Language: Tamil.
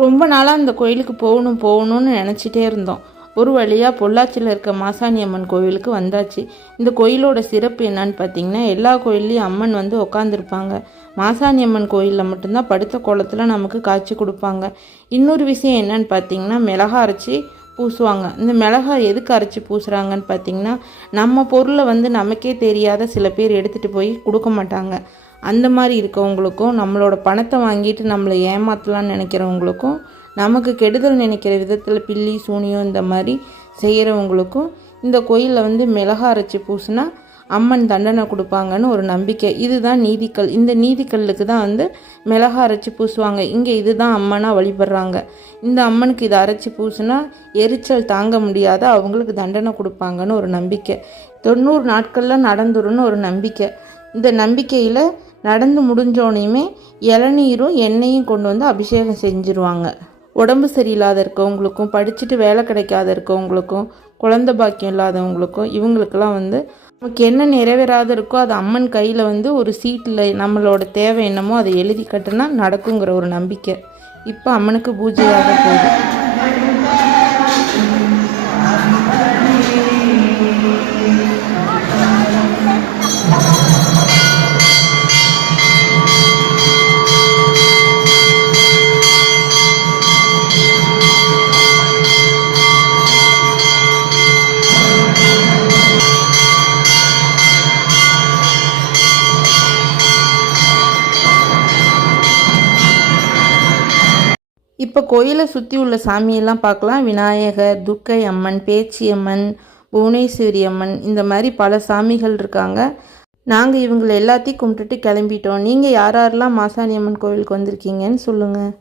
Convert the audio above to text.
ரொம்ப நாளாக அந்த கோயிலுக்கு போகணும்னு நினச்சிட்டே இருந்தோம். ஒரு வழியாக பொள்ளாச்சியில் இருக்க மாசாணி அம்மன் கோவிலுக்கு வந்தாச்சு. இந்த கோயிலோட சிறப்பு என்னன்னு பார்த்தீங்கன்னா, எல்லா கோயில்லையும் அம்மன் வந்து உட்காந்துருப்பாங்க. மாசாணி அம்மன் கோயிலில் மட்டும்தான் படுத்த கோலத்தில் நமக்கு காட்சி கொடுப்பாங்க. இன்னொரு விஷயம் என்னன்னு பார்த்தீங்கன்னா, மிளகா அரைச்சி பூசுவாங்க. இந்த மிளகா எதுக்கு அரைச்சி பூசுகிறாங்கன்னு பார்த்தீங்கன்னா, நம்ம பொருளை வந்து நமக்கே தெரியாத சில பேர் எடுத்துகிட்டு போய் கொடுக்க மாட்டாங்க. அந்த மாதிரி இருக்கவங்களுக்கும், நம்மளோட பணத்தை வாங்கிட்டு நம்மளை ஏமாற்றலான்னு நினைக்கிறவங்களுக்கும், நமக்கு கெடுதல் நினைக்கிற விதத்தில் பில்லி சூனியம் இந்த மாதிரி செய்கிறவங்களுக்கும் இந்த கோயிலில் வந்து மிளகா அரைச்சி பூசினா அம்மன் தண்டனை கொடுப்பாங்கன்னு ஒரு நம்பிக்கை. இதுதான் நீதிக்கல். இந்த நீதிக்கல்லுக்கு தான் வந்து மிளகா அரைச்சி பூசுவாங்க. இங்கே இதுதான் அம்மனாக வழிபடுறாங்க. இந்த அம்மனுக்கு இதை அரைச்சி பூசினா எரிச்சல் தாங்க முடியாத அவங்களுக்கு தண்டனை கொடுப்பாங்கன்னு ஒரு நம்பிக்கை. 90 நாட்களில் நடந்துருன்னு ஒரு நம்பிக்கை. இந்த நம்பிக்கையில் நடந்து முடிஞ்சோனையுமே இளநீரும் எண்ணெயும் கொண்டு வந்து அபிஷேகம் செஞ்சுருவாங்க. உடம்பு சரியில்லாத இருக்கவங்களுக்கும், படிச்சுட்டு வேலை கிடைக்காத இருக்கவங்களுக்கும், குழந்தை பாக்கியம் இல்லாதவங்களுக்கும், இவங்களுக்கெல்லாம் வந்து நமக்கு என்ன நிறைவேறாத இருக்கோ அது அம்மன் கையில் வந்து ஒரு சீட்டில் நம்மளோட தேவை என்னமோ அதை எழுதி கட்டுனா நடக்குங்கிற ஒரு நம்பிக்கை. இப்போ அம்மனுக்கு பூஜையாக போகுது. இப்போ கோயிலை சுற்றி உள்ள சாமியெல்லாம் பார்க்கலாம். விநாயகர், துர்க்கை அம்மன், பேச்சி அம்மன், புவனேஸ்வரி அம்மன், இந்த மாதிரி பல சாமிகள் இருக்காங்க. நாங்கள் இவங்களை எல்லாத்தையும் கும்பிட்டுட்டு கிளம்பிட்டோம். நீங்கள் யாரெல்லாம் மாசாணி அம்மன் கோவிலுக்கு வந்திருக்கீங்கன்னு சொல்லுங்கள்.